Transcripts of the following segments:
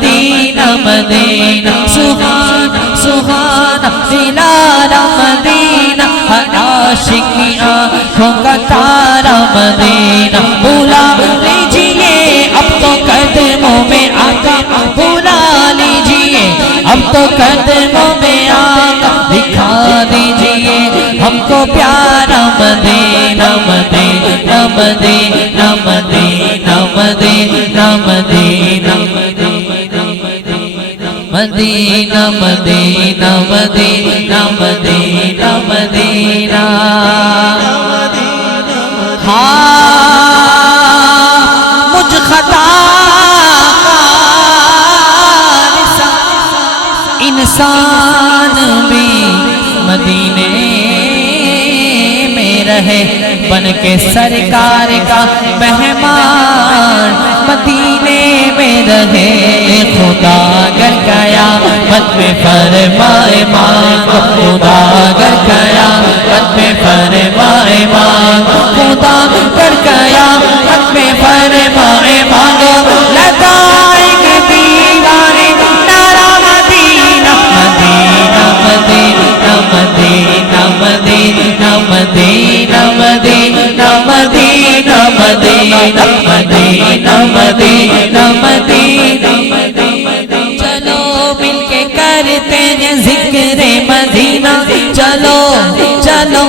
مدینہ مدینہ سبحانہ سبحانہ دلالہ مدینہ ہر عاشق کی آنکھوں کا تارا مدینہ بلا لیجئے اب تو قدموں میں آقا بلا لیجئے اب تو قدموں میں آقا دکھا دیجئے ہم کو پیارا مدینہ مدینہ مدینہ مدینہ مدینہ مدینہ مدینہ مدینہ مدینہ مدینہ مدینہ ہاں مجھ خطا انسان بھی مدینے میں رہے بن کے سرکار کا مہمان مدینے میں رہے خدا گر قیامت میں فرمائے مانگو خدا گر قیامت میں فرمائے مانگو خدا گر قیامت میں فرمائے مانگو لگائیں گے دیوانے نعرہ مدینہ مدینہ مدینہ مدینہ مدینہ مدینہ مدینہ مدینہ مدینہ مدینہ مدینہ مدینہ چلو مل کے کرتے ہیں ذکر مدینہ چلو چلو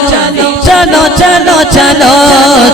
چلو چلو چلو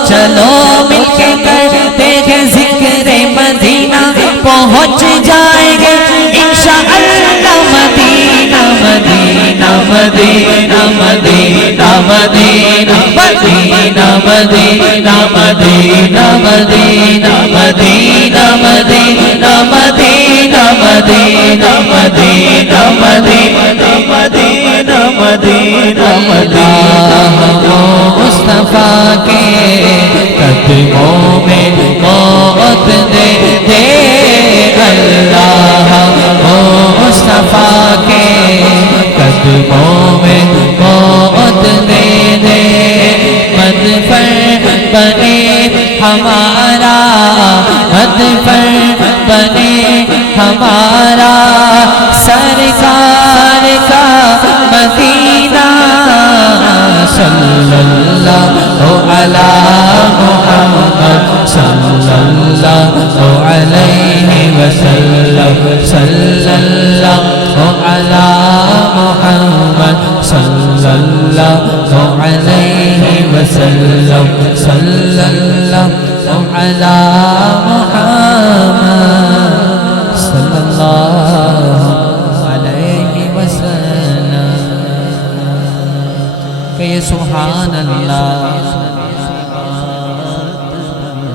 چلو مل کے کرتے ہیں ذکر مدینہ پہنچ جائیں گے انشاءاللہ مدینہ مدینہ مدینہ مدینہ مدینہ مدینہ مدینہ مدینہ مدینہ مدینہ مدینہ مدینہ مدینہ مدینہ مدینہ مدینہ مدینہ مدینہ مصطفیٰ کے قدموں میں موت دے دے اللہ مصطفیٰ کے قدموں میں موت دے دے مدفن بنے ہمارا مدفن بنے ہمارا سرکار کا مدینہ صلی اللہ علی محمد صلی اللہ علیہ وسلم صلی اللہ علی محمد صلی اللہ علیہ وسلم صلی اللہ علی محمد صلی اللہ علیہ وسلم کہ سبحان اللہ